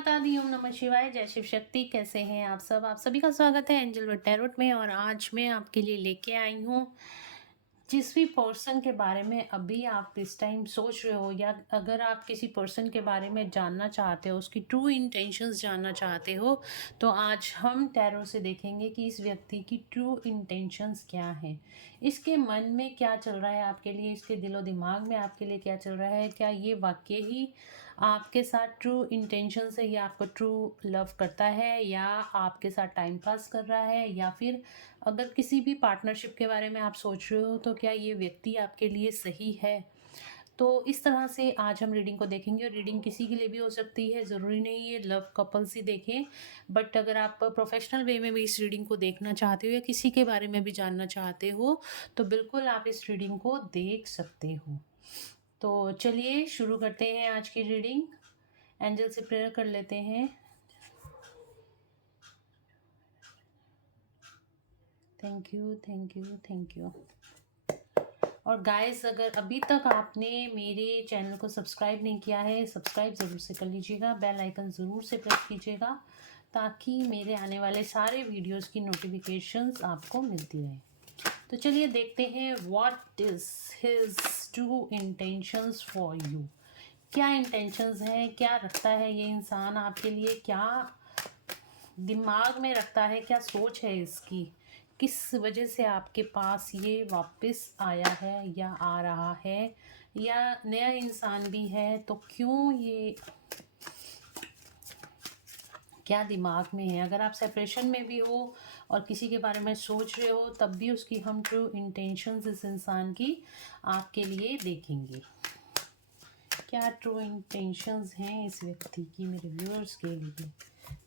माता दी, ओम नमः शिवाय, जय शिव शक्ति। कैसे हैं आप सब? आप सभी का स्वागत है एंजल विद टैरोट में। और आज मैं आपके लिए लेके आई हूँ, जिस भी पर्सन के बारे में अभी आप इस टाइम सोच रहे हो, या अगर आप किसी पर्सन के बारे में जानना चाहते हो, उसकी ट्रू इंटेंशंस जानना चाहते हो, तो आज हम टैरो से देखेंगे कि इस व्यक्ति की ट्रू इंटेंशंस क्या हैं। इसके मन में क्या चल रहा है आपके लिए, इसके दिलो दिमाग में आपके लिए क्या चल रहा है। क्या ये वाकई ही आपके साथ ट्रू इंटेंशन से ही आपको ट्रू लव करता है, या आपके साथ टाइम पास कर रहा है, या फिर अगर किसी भी पार्टनरशिप के बारे में आप सोच रहे हो, तो क्या ये व्यक्ति आपके लिए सही है। तो इस तरह से आज हम रीडिंग को देखेंगे। और रीडिंग किसी के लिए भी हो सकती है, ज़रूरी नहीं है लव कपल्स ही देखें। बट अगर आप प्रोफेशनल वे में भी इस रीडिंग को देखना चाहते हो, या किसी के बारे में भी जानना चाहते हो, तो बिल्कुल आप इस रीडिंग को देख सकते हो। तो चलिए शुरू करते हैं आज की रीडिंग। एंजल से प्रेयर कर लेते हैं। Thank you, thank you, thank you. और गाइस, अगर अभी तक आपने मेरे चैनल को सब्सक्राइब नहीं किया है, सब्सक्राइब ज़रूर से कर लीजिएगा। बेल आइकन ज़रूर से प्रेस कीजिएगा, ताकि मेरे आने वाले सारे वीडियोस की नोटिफिकेशंस आपको मिलती रहे। तो चलिए देखते हैं, what is his true intentions for you. क्या इंटेंशंस हैं, क्या रखता है ये इंसान आपके लिए, क्या दिमाग में रखता है, क्या सोच है इसकी, किस वजह से आपके पास ये वापस आया है या आ रहा है, या नया इंसान भी है तो क्यों, ये क्या दिमाग में है। अगर आप सेपरेशन में भी हो और किसी के बारे में सोच रहे हो, तब भी उसकी हम ट्रू इंटेंशंस इस इंसान की आपके लिए देखेंगे। क्या ट्रू इंटेंशंस हैं इस व्यक्ति की मेरे व्यूअर्स के लिए।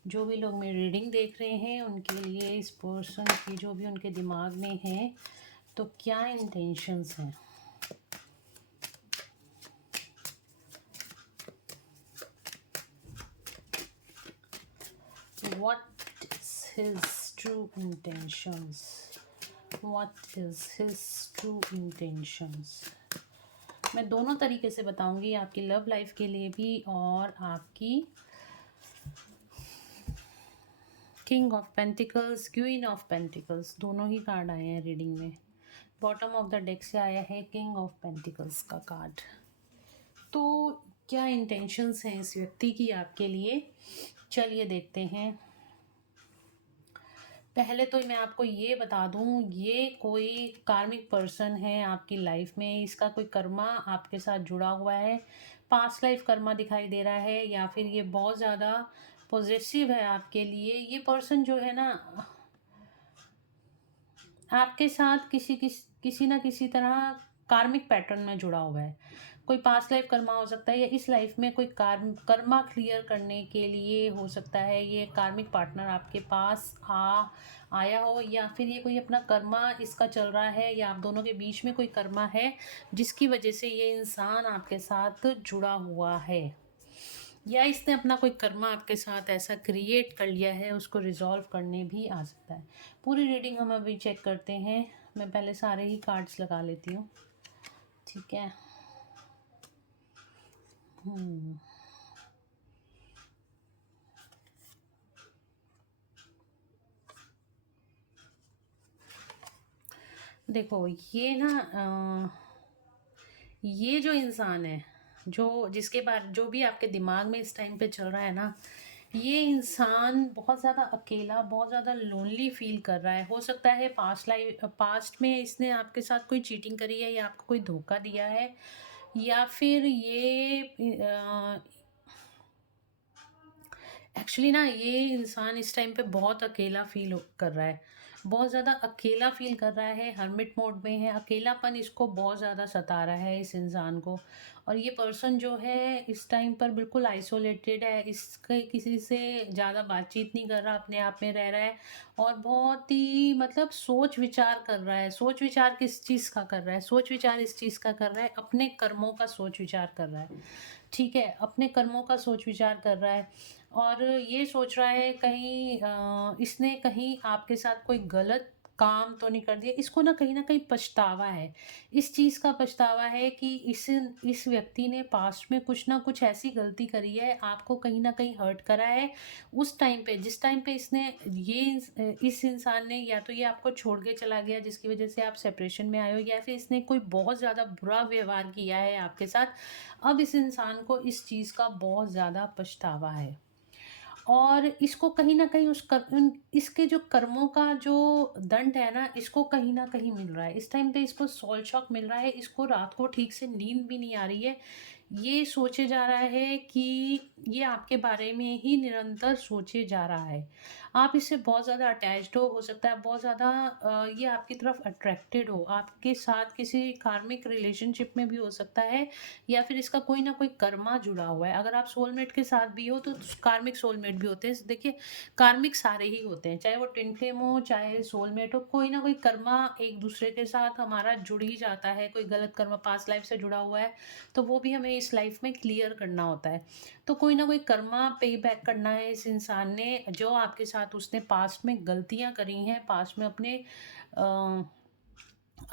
जो भी लोग मेरी रीडिंग देख रहे हैं उनके लिए इस पर्सन की जो भी उनके दिमाग में है, तो क्या इंटेंशंस हैं। What is his true intentions? What is his true intentions? मैं दोनों तरीके से बताऊंगी, आपकी लव लाइफ के लिए भी और आपकी king of pentacles, queen of pentacles, दोनों ही कार्ड आए हैं रीडिंग में। बॉटम ऑफ द डेक से आया है किंग ऑफ पेंटिकल्स का कार्ड। तो क्या इंटेंशंस हैं इस व्यक्ति की आपके लिए, चलिए देखते हैं। पहले तो मैं आपको ये बता दूं, ये कोई कार्मिक पर्सन है आपकी लाइफ में। इसका कोई कर्मा आपके साथ जुड़ा हुआ है, पास्ट लाइफ कर्मा दिखाई दे रहा है, या फिर ये बहुत ज़्यादा पॉजिटिव है आपके लिए। ये पर्सन जो है ना, आपके साथ किसी ना किसी तरह कार्मिक पैटर्न में जुड़ा हुआ है। कोई पास्ट लाइफ कर्मा हो सकता है, या इस लाइफ में कोई कर्मा क्लियर करने के लिए हो सकता है ये कार्मिक पार्टनर आपके पास आया हो, या फिर ये कोई अपना कर्मा इसका चल रहा है, या आप दोनों के बीच में कोई कर्मा है जिसकी वजह से ये इंसान आपके साथ जुड़ा हुआ है, या इसने अपना कोई कर्मा आपके साथ ऐसा क्रिएट कर लिया है, उसको रिजॉल्व करने भी आ सकता है। पूरी रीडिंग हम अभी चेक करते हैं। मैं पहले सारे ही कार्ड्स लगा लेती हूँ, ठीक है। देखो ये ना, ये जो इंसान है, जो जिसके बारे जो भी आपके दिमाग में इस टाइम पे चल रहा है ना, ये इंसान बहुत ज़्यादा अकेला, बहुत ज़्यादा लोनली फील कर रहा है। हो सकता है पास्ट में इसने आपके साथ कोई चीटिंग करी है, या आपको कोई धोखा दिया है, या फिर ये एक्चुअली ना, ये इंसान इस टाइम पे बहुत अकेला फील कर रहा है, बहुत ज़्यादा अकेला फील कर रहा है, हर्मिट मोड में है। अकेलापन इसको बहुत ज़्यादा सता रहा है इस इंसान को। और ये पर्सन जो है इस टाइम पर बिल्कुल आइसोलेटेड है, इसके किसी से ज़्यादा बातचीत नहीं कर रहा, अपने आप में रह रहा है, और बहुत ही मतलब सोच विचार कर रहा है। सोच विचार किस चीज़ का कर रहा है? सोच विचार इस चीज़ का कर रहा है, अपने कर्मों का सोच विचार कर रहा है, ठीक है। अपने कर्मों का सोच विचार कर रहा है, और ये सोच रहा है कहीं इसने कहीं आपके साथ कोई गलत काम तो नहीं कर दिया, इसको ना कहीं पछतावा है। इस चीज़ का पछतावा है कि इस व्यक्ति ने पास्ट में कुछ ना कुछ ऐसी गलती करी है, आपको कहीं न कहीं हर्ट करा है। उस टाइम पे जिस टाइम पे इस इंसान ने या तो ये आपको छोड़ के चला गया जिसकी वज़ह से आप सेपरेशन में आए हो, या फिर इसने कोई बहुत ज़्यादा बुरा व्यवहार किया है आपके साथ। अब इस इंसान को इस चीज़ का बहुत ज़्यादा पछतावा है। और इसको कहीं न कहीं इसके जो कर्मों का जो दंड है ना, इसको कहीं न कहीं मिल रहा है। इस टाइम पे इसको सोल शॉक मिल रहा है, इसको रात को ठीक से नींद भी नहीं आ रही है। ये सोचे जा रहा है कि ये आपके बारे में ही निरंतर सोचे जा रहा है। आप इससे बहुत ज़्यादा अटैच्ड हो सकता है बहुत ज़्यादा ये आपकी तरफ अट्रैक्टेड हो, आपके साथ किसी कार्मिक रिलेशनशिप में भी हो सकता है, या फिर इसका कोई ना कोई कर्मा जुड़ा हुआ है। अगर आप सोलमेट के साथ भी हो तो कार्मिक सोलमेट भी होते हैं। देखिए, कार्मिक सारे ही होते हैं, चाहे वो ट्विन फ्लेम हो, चाहे सोलमेट हो, कोई ना कोई कर्मा एक दूसरे के साथ हमारा जुड़ ही जाता है। कोई गलत कर्मा पास्ट लाइफ से जुड़ा हुआ है, तो वो भी हमें इस लाइफ में क्लियर करना होता है। तो कोई ना कोई कर्मा पे बैक करना है इस इंसान ने, जो आपके साथ उसने पास्ट में गलतियाँ करी हैं, पास्ट में अपने अ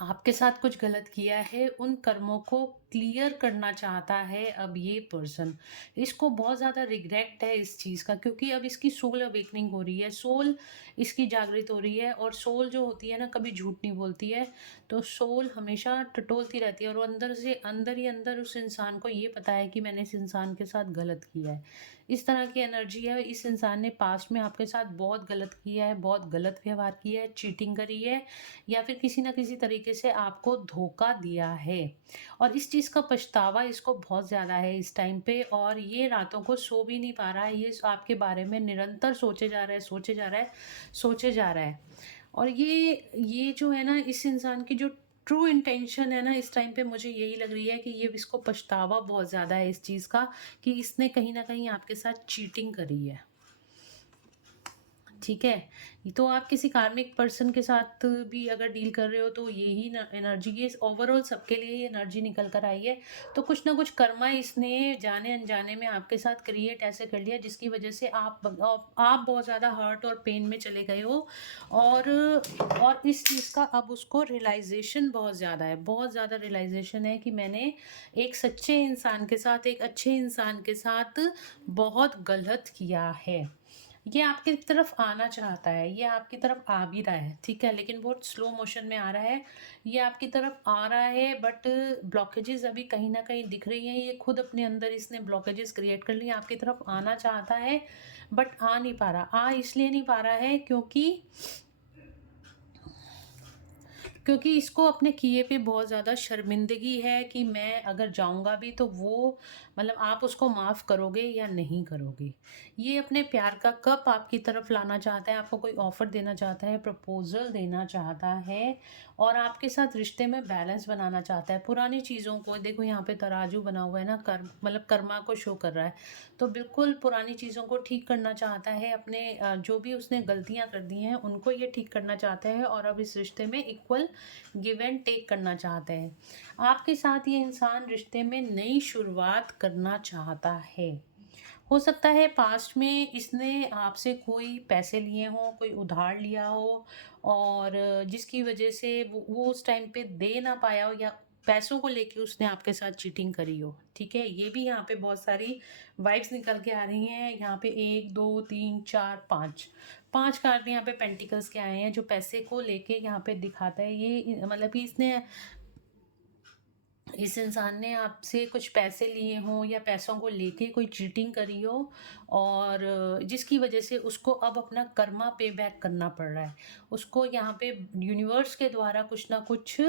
आपके साथ कुछ गलत किया है, उन कर्मों को क्लियर करना चाहता है अब ये पर्सन। इसको बहुत ज़्यादा रिग्रेट है इस चीज़ का, क्योंकि अब इसकी सोल अवेकनिंग हो रही है, सोल इसकी जागृत हो रही है। और सोल जो होती है ना, कभी झूठ नहीं बोलती है। तो सोल हमेशा टटोलती रहती है, और अंदर से अंदर ही अंदर उस इंसान को ये पता है कि मैंने इस इंसान के साथ गलत किया है। इस तरह की एनर्जी है। इस इंसान ने पास्ट में आपके साथ बहुत गलत किया है, बहुत गलत व्यवहार किया है, चीटिंग करी है, या फिर किसी न किसी तरीके से आपको धोखा दिया है। और इस चीज़ का पछतावा इसको बहुत ज़्यादा है इस टाइम पे, और ये रातों को सो भी नहीं पा रहा है। ये आपके बारे में निरंतर सोचे जा रहा है, सोचे जा रहा है, सोचे जा रहा है। और ये जो है ना, इस इंसान की जो ट्रू इंटेंशन है ना, इस टाइम पे मुझे यही लग रही है कि ये इसको पछतावा बहुत ज़्यादा है इस चीज़ का, कि इसने कहीं न कहीं आपके साथ चीटिंग करी है। ठीक है? तो आप किसी कार्मिक पर्सन के साथ भी अगर डील कर रहे हो, तो यही न एनर्जी, ये ओवरऑल सबके लिए ये एनर्जी निकल कर आई है। तो कुछ ना कुछ कर्मा इसने जाने-अनजाने में आपके साथ क्रिएट ऐसे कर लिया, जिसकी वज़ह से आप बहुत ज़्यादा हर्ट और पेन में चले गए हो। और इस चीज़ का अब उसको रियलाइज़ेशन बहुत ज़्यादा है, बहुत ज़्यादा रियलाइज़ेशन है कि मैंने एक सच्चे इंसान के साथ, एक अच्छे इंसान के साथ बहुत गलत किया है। ये आपकी तरफ आना चाहता है, ये आपकी तरफ आ भी रहा है, ठीक है? लेकिन बहुत स्लो मोशन में आ रहा है। ये आपकी तरफ आ रहा है, बट ब्लॉकेजेज़ अभी कहीं न कहीं दिख रही हैं। ये खुद अपने अंदर इसने ब्लॉकेजेज़ क्रिएट कर लिए, आपकी तरफ आना चाहता है, बट आ नहीं पा रहा। आ इसलिए नहीं पा रहा है क्योंकि इसको अपने किए पे बहुत ज़्यादा शर्मिंदगी है कि मैं अगर जाऊँगा भी तो वो, मतलब आप उसको माफ़ करोगे या नहीं करोगे। ये अपने प्यार का कप आपकी तरफ लाना चाहता है, आपको कोई ऑफ़र देना चाहता है, प्रपोज़ल देना चाहता है, और आपके साथ रिश्ते में बैलेंस बनाना चाहता है। पुरानी चीज़ों को देखो, यहाँ पे तराजू बना हुआ है ना, मतलब कर्मा को शो कर रहा है। तो बिल्कुल पुरानी चीज़ों को ठीक करना चाहता है, अपने जो भी उसने गलतियाँ कर दी हैं उनको ये ठीक करना चाहता है, और अब इस रिश्ते में इक्वल गिव एंड टेक करना चाहते हैं। आपके साथ ये इंसान रिश्ते में नई शुरुआत करना चाहता है। हो सकता है पास्ट में इसने आपसे कोई पैसे लिए हों, कोई उधार लिया हो, और जिसकी वजह से वो उस टाइम पे दे ना पाया हो, या पैसों को लेके उसने आपके साथ चीटिंग करी हो। ठीक है? ये भी यहाँ पे बहुत सारी वाइब्स निकल के आ रही हैं। यहाँ पे 1, 2, 3, 4, 5 5 कार्ड यहाँ पे पेंटिकल्स के आए हैं, जो पैसे को लेके यहाँ पे दिखाता है। ये मतलब कि इस इंसान ने आपसे कुछ पैसे लिए हों, या पैसों को लेके कोई चीटिंग करी हो, और जिसकी वजह से उसको अब अपना कर्मा पे बैक करना पड़ रहा है। उसको यहाँ पे यूनिवर्स के द्वारा कुछ ना कुछ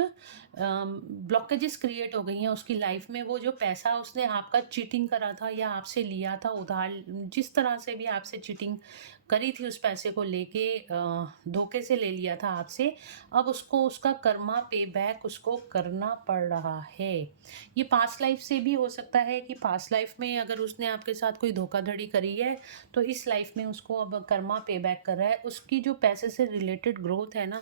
ब्लॉकेजेस क्रिएट हो गई हैं उसकी लाइफ में। वो जो पैसा उसने आपका चीटिंग करा था, या आपसे लिया था उधार, जिस तरह से भी आपसे चीटिंग करी थी, उस पैसे को लेके धोखे से ले लिया था आपसे, अब उसको उसका कर्मा पे बैक उसको करना पड़ रहा है। ये पास्ट लाइफ से भी हो सकता है कि पास्ट लाइफ में अगर उसने आपके साथ कोई धोखाधड़ी करी है, तो इस इस लाइफ में उसको अब कर्मा पे बैक कर रहा है, उसकी जो पैसे से रिलेटेड ग्रोथ है ना,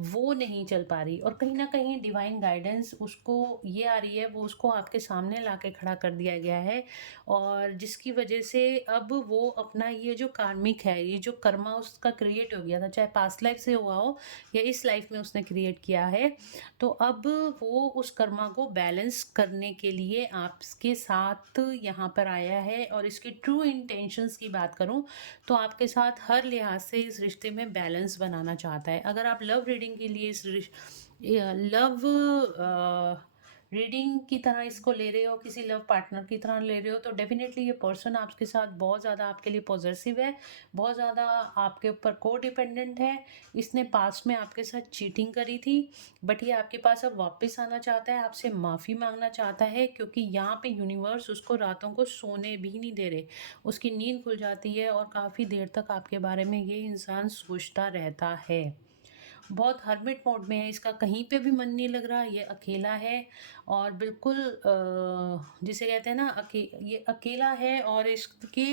वो नहीं चल पा रही, और कहीं ना कहीं डिवाइन गाइडेंस उसको ये आ रही है, वो उसको आपके सामने ला के खड़ा कर दिया गया है, और जिसकी वजह से अब वो अपना ये जो कार्मिक है, ये जो कर्मा उसका क्रिएट हो गया था, चाहे पास्ट लाइफ से हुआ हो या इस लाइफ में उसने क्रिएट किया है, तो अब वो उस कर्मा को बैलेंस करने के लिए आपके साथ यहाँ पर आया है। और इसकी ट्रू इंटेंशंस की बात करूँ तो आपके साथ हर लिहाज से इस रिश्ते में बैलेंस बनाना चाहता है। अगर आप लव रीडिंग के लिए इस लव रीडिंग की तरह इसको ले रहे हो, किसी लव पार्टनर की तरह ले रहे हो, तो डेफिनेटली ये पर्सन आपके साथ बहुत ज़्यादा आपके लिए पॉजिटिव है, बहुत ज़्यादा आपके ऊपर को डिपेंडेंट है। इसने पास्ट में आपके साथ चीटिंग करी थी, बट ये आपके पास अब वापस आना चाहता है, आपसे माफ़ी मांगना चाहता है, क्योंकि यहाँ पे यूनिवर्स उसको रातों को सोने भी नहीं दे रहे, उसकी नींद खुल जाती है और काफ़ी देर तक आपके बारे में ये इंसान सोचता रहता है। बहुत हर्मिट मोड में है, इसका कहीं पे भी मन नहीं लग रहा, ये अकेला है, और बिल्कुल जिसे कहते हैं ना ये अकेला है, और इसके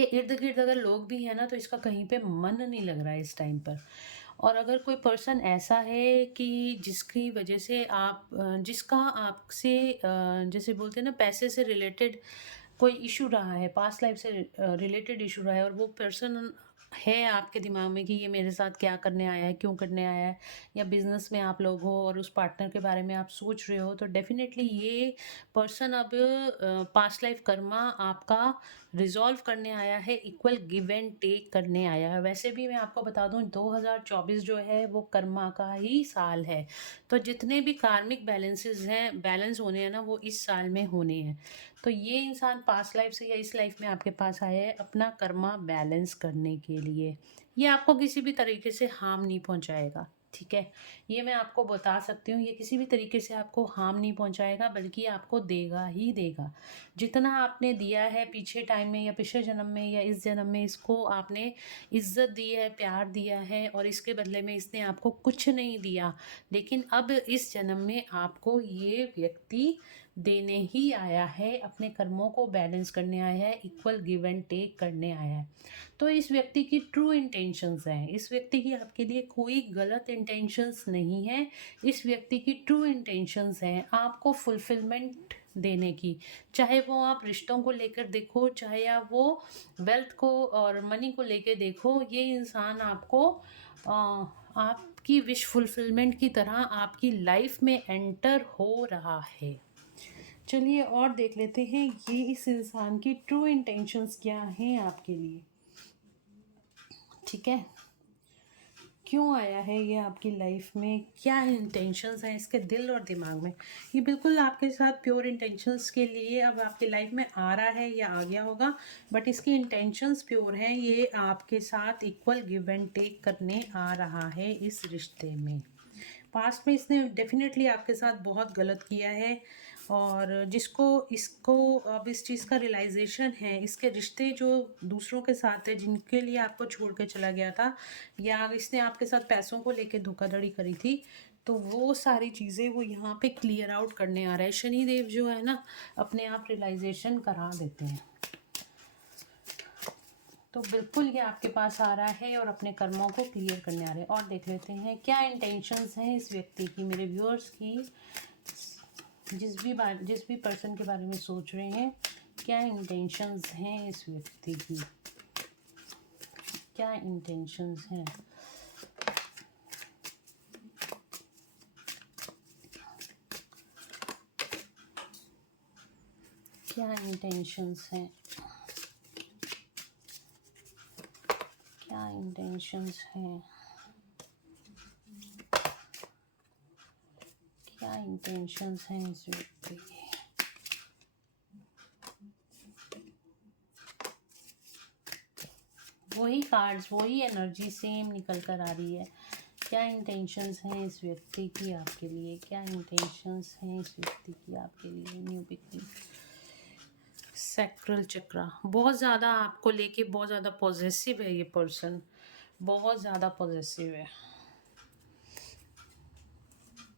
इर्द गिर्द अगर लोग भी हैं ना, तो इसका कहीं पे मन नहीं लग रहा है इस टाइम पर। और अगर कोई पर्सन ऐसा है कि जिसकी वजह से जिसका आपसे जैसे बोलते हैं ना, पैसे से रिलेटेड कोई इशू रहा है, पास्ट लाइफ से रिलेटेड इशू रहा है, और वो पर्सन है आपके दिमाग में कि ये मेरे साथ क्या करने आया है, क्यों करने आया है, या बिजनेस में आप लोग हो और उस पार्टनर के बारे में आप सोच रहे हो, तो डेफिनेटली ये पर्सन अब पास्ट लाइफ कर्मा आपका रिजॉल्व करने आया है, इक्वल गिव एंड टेक करने आया है। वैसे भी मैं आपको बता दूं, 2024 जो है वो कर्मा का ही साल है, तो जितने भी कार्मिक बैलेंसेस हैं, बैलेंस होने हैं ना, वो इस साल में होने हैं। तो ये इंसान पास्ट लाइफ से या इस लाइफ में आपके पास आया है अपना कर्मा बैलेंस करने के लिए। ये आपको किसी भी तरीके से हार्म नहीं पहुंचाएगा, ठीक है, ये मैं आपको बता सकती हूँ। ये किसी भी तरीके से आपको हार्म नहीं पहुंचाएगा, बल्कि आपको देगा ही देगा। जितना आपने दिया है पीछे टाइम में या पिछले जन्म में या इस जन्म में, इसको आपने इज्जत दी है, प्यार दिया है, और इसके बदले में इसने आपको कुछ नहीं दिया, लेकिन अब इस जन्म में आपको ये व्यक्ति देने ही आया है, अपने कर्मों को बैलेंस करने आया है, इक्वल गिव एंड टेक करने आया है। तो इस व्यक्ति की ट्रू इंटेंशंस हैं, इस व्यक्ति की आपके लिए कोई गलत इंटेंशंस नहीं है। इस व्यक्ति की ट्रू इंटेंशंस हैं आपको फुलफिलमेंट देने की, चाहे वो आप रिश्तों को लेकर देखो, चाहे आप वो वेल्थ को और मनी को लेकर देखो, ये इंसान आपको आपकी विश फुलफिलमेंट की तरह आपकी लाइफ में एंटर हो रहा है। चलिए और देख लेते हैं ये इस इंसान की ट्रू इंटेंशंस क्या हैं आपके लिए, ठीक है, क्यों आया है ये आपकी लाइफ में, क्या इंटेंशंस हैं इसके दिल और दिमाग में। ये बिल्कुल आपके साथ प्योर इंटेंशंस के लिए अब आपकी लाइफ में आ रहा है या आ गया होगा, बट इसकी इंटेंशंस प्योर हैं, ये आपके साथ इक्वल गिव एंड टेक करने आ रहा है इस रिश्ते में। पास्ट में इसने डेफिनेटली आपके साथ बहुत गलत किया है, और इसको अब इस चीज़ का रियलाइजेशन है, इसके रिश्ते जो दूसरों के साथ है, जिनके लिए आपको छोड़ के चला गया था, या इसने आपके साथ पैसों को लेके धोखाधड़ी करी थी, तो वो सारी चीज़ें वो यहाँ पे क्लियर आउट करने आ रहा है। शनिदेव जो है ना, अपने आप रियलाइजेशन करा देते हैं, तो बिल्कुल ये आपके पास आ रहा है और अपने कर्मों को क्लियर करने आ रहे हैं। और देख लेते हैं क्या इंटेंशंस हैं इस व्यक्ति की, मेरे व्यूअर्स की, जिस भी पर्सन के बारे में सोच रहे हैं, क्या इंटेंशंस हैं इस व्यक्ति की, क्या इंटेंशंस हैं। क्या इंटेंशंस हैं, क्या इंटेंशंस हैं, क्या इंटेंशंस हैं इस व्यक्ति की। वही कार्ड्स, वही एनर्जी सेम निकल कर आ रही है। क्या इंटेंशंस हैं इस व्यक्ति की आपके लिए, क्या इंटेंशंस हैं इस व्यक्ति की आपके लिए। न्यू बिगनिंग, सैक्रल चक्रा, बहुत ज़्यादा आपको लेके बहुत ज़्यादा पॉजेसिव है ये पर्सन, बहुत ज़्यादा पॉजेसिव है।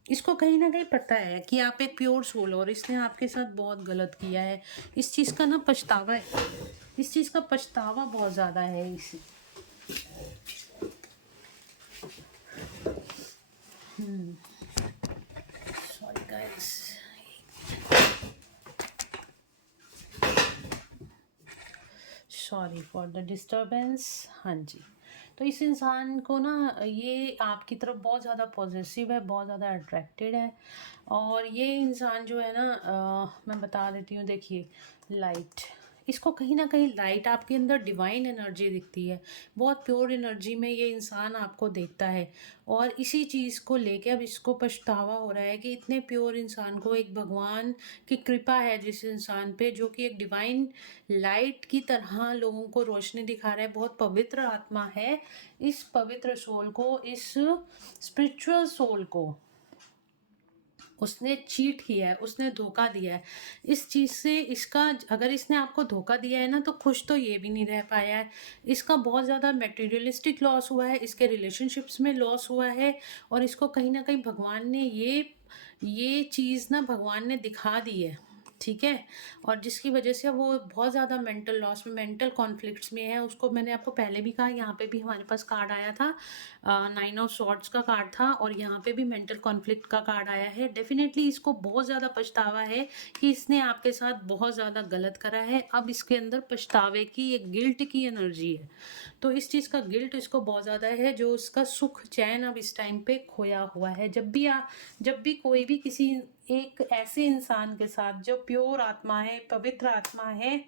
इसको कहीं ना कहीं पता है कि आप एक प्योर सोल हो और इसने आपके साथ बहुत गलत किया है, इस चीज़ का ना पछतावा है इस चीज़ का पछतावा बहुत ज़्यादा है इसी। Sorry guys, sorry for the disturbance. हाँ जी, तो इस इंसान को ना ये आपकी तरफ बहुत ज़्यादा पॉजिटिव है, बहुत ज़्यादा अट्रैक्टेड है। और ये इंसान जो है ना मैं बता देती हूँ, देखिए लाइट, इसको कहीं ना कहीं लाइट, आपके अंदर डिवाइन एनर्जी दिखती है, बहुत प्योर एनर्जी में ये इंसान आपको देखता है। और इसी चीज़ को लेके अब इसको पछतावा हो रहा है कि इतने प्योर इंसान को, एक भगवान की कृपा है जिस इंसान पे, जो कि एक डिवाइन लाइट की तरह लोगों को रोशनी दिखा रहा है, बहुत पवित्र आत्मा है। इस पवित्र सोल को, इस स्पिरिचुअल सोल को उसने चीट किया है, उसने धोखा दिया है। इस चीज़ से इसका, अगर इसने आपको धोखा दिया है ना, तो खुश तो ये भी नहीं रह पाया है। इसका बहुत ज़्यादा मटेरियलिस्टिक लॉस हुआ है, इसके रिलेशनशिप्स में लॉस हुआ है। और इसको कहीं ना कहीं भगवान ने ये चीज़ ना भगवान ने दिखा दी है, ठीक है। और जिसकी वजह से वो बहुत ज़्यादा मेंटल लॉस में, मेंटल कॉन्फ्लिक्ट्स में है। उसको मैंने आपको पहले भी कहा, यहाँ पे भी हमारे पास कार्ड आया था, 9 ऑफ स्वॉर्ड्स का कार्ड था, और यहाँ पे भी मेंटल कॉन्फ्लिक्ट का कार्ड आया है। डेफिनेटली इसको बहुत ज़्यादा पछतावा है कि इसने आपके साथ बहुत ज़्यादा गलत करा है। अब इसके अंदर पछतावे की, एक गिल्ट की एनर्जी है। तो इस चीज़ का गिल्ट इसको बहुत ज़्यादा है, जो उसका सुख चैन अब इस टाइम पे खोया हुआ है। जब भी कोई भी किसी एक ऐसे इंसान के साथ जो प्योर आत्मा है, पवित्र आत्मा है,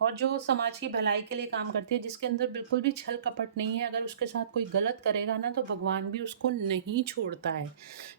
और जो समाज की भलाई के लिए काम करती है, जिसके अंदर बिल्कुल भी छल कपट नहीं है, अगर उसके साथ कोई गलत करेगा ना, तो भगवान भी उसको नहीं छोड़ता है,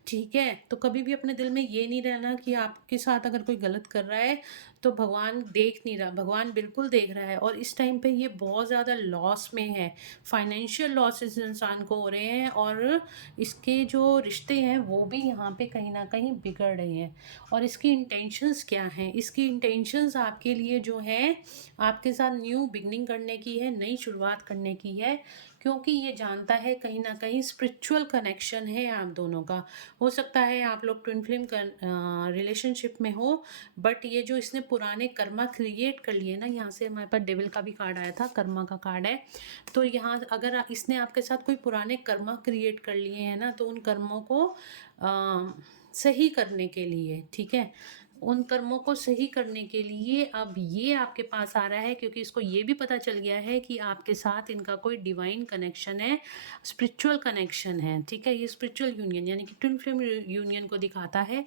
ठीक है। तो कभी भी अपने दिल में ये नहीं रहना कि आपके साथ अगर कोई गलत कर रहा है तो भगवान देख नहीं रहा, भगवान बिल्कुल देख रहा है। और इस टाइम पे ये बहुत ज़्यादा लॉस में है, फाइनेंशियल लॉसेस इंसान को हो रहे हैं, और इसके जो रिश्ते हैं वो भी यहाँ पे कहीं ना कहीं बिगड़ रहे हैं। और इसकी इंटेंशंस क्या हैं? इसकी इंटेंशंस आपके लिए जो है, आपके साथ न्यू बिगनिंग करने की है, नई शुरुआत करने की है, क्योंकि ये जानता है कहीं ना कहीं स्पिरिचुअल कनेक्शन है आप दोनों का। हो सकता है आप लोग ट्विन फ्लेम रिलेशनशिप में हो, बट ये जो इसने पुराने कर्मा क्रिएट कर लिए ना, यहाँ से हमारे पास डेविल का भी कार्ड आया था, कर्मा का कार्ड है। तो यहाँ अगर इसने आपके साथ कोई पुराने कर्मा क्रिएट कर लिए हैं ना, तो उन कर्मों को सही करने के लिए, ठीक है, उन कर्मों को सही करने के लिए अब ये आपके पास आ रहा है, क्योंकि इसको ये भी पता चल गया है कि आपके साथ इनका कोई डिवाइन कनेक्शन है, स्पिरिचुअल कनेक्शन है, ठीक है। ये स्पिरिचुअल यूनियन यानी कि ट्विन फ्लेम यूनियन को दिखाता है।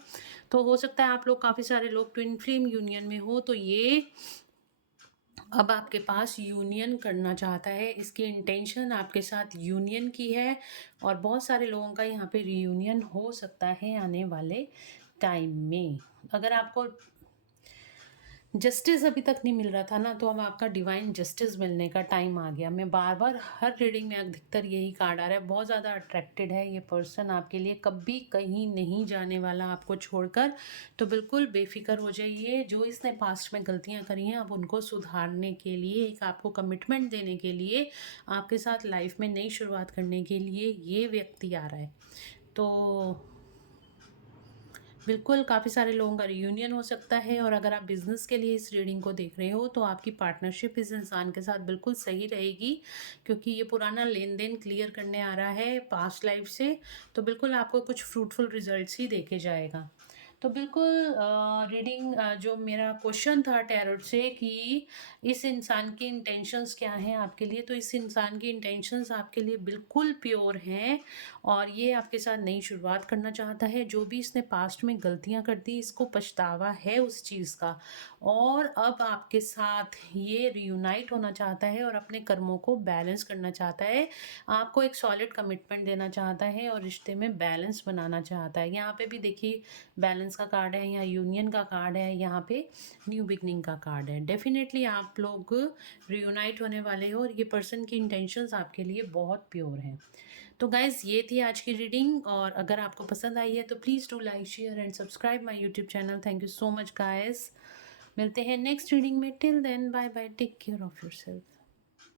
तो हो सकता है आप लोग, काफ़ी सारे लोग ट्विन फ्लेम यूनियन में हो, तो ये अब आपके पास यूनियन करना चाहता है, इसकी इंटेंशन आपके साथ यूनियन की है। और बहुत सारे लोगों का यहाँ पे रियूनियन हो सकता है आने वाले टाइम में। अगर आपको जस्टिस अभी तक नहीं मिल रहा था ना, तो अब आपका डिवाइन जस्टिस मिलने का टाइम आ गया। मैं बार बार हर रीडिंग में अधिकतर यही कार्ड आ रहा है। बहुत ज़्यादा अट्रैक्टेड है ये पर्सन आपके लिए, कभी कहीं नहीं जाने वाला आपको छोड़कर। तो बिल्कुल बेफिक्र हो जाइए। जो इसने पास्ट में गलतियाँ करी हैं, अब उनको सुधारने के लिए, एक आपको कमिटमेंट देने के लिए, आपके साथ लाइफ में नई शुरुआत करने के लिए ये व्यक्ति आ रहा है। तो बिल्कुल काफ़ी सारे लोगों का रियूनियन हो सकता है। और अगर आप बिज़नेस के लिए इस रीडिंग को देख रहे हो, तो आपकी पार्टनरशिप इस इंसान के साथ बिल्कुल सही रहेगी, क्योंकि ये पुराना लेन देन क्लियर करने आ रहा है पास्ट लाइफ से। तो बिल्कुल आपको कुछ फ्रूटफुल रिजल्ट्स ही देके जाएगा। तो बिल्कुल रीडिंग, जो मेरा क्वेश्चन था टैरोट से कि इस इंसान की इंटेंशंस क्या हैं आपके लिए, तो इस इंसान की इंटेंशंस आपके लिए बिल्कुल प्योर हैं, और ये आपके साथ नई शुरुआत करना चाहता है। जो भी इसने पास्ट में गलतियां कर दी, इसको पछतावा है उस चीज़ का, और अब आपके साथ ये रियूनाइट होना चाहता है और अपने कर्मों को बैलेंस करना चाहता है, आपको एक सॉलिड कमिटमेंट देना चाहता है, और रिश्ते में बैलेंस बनाना चाहता है। यहाँ पे भी देखिए बैलेंस का कार्ड है, यहाँ यूनियन का कार्ड है, यहाँ पे न्यू बिगनिंग का कार्ड है। डेफिनेटली आप लोग रियूनाइट होने वाले हो, और ये पर्सन की इंटेंशंस आपके लिए बहुत प्योर हैं। तो गाइज़, ये थी आज की रीडिंग, और अगर आपको पसंद आई है तो please do like, share and subscribe my YouTube channel. Thank you so much guys. मिलते हैं नेक्स्ट रीडिंग में। Till then bye bye, take care of yourself.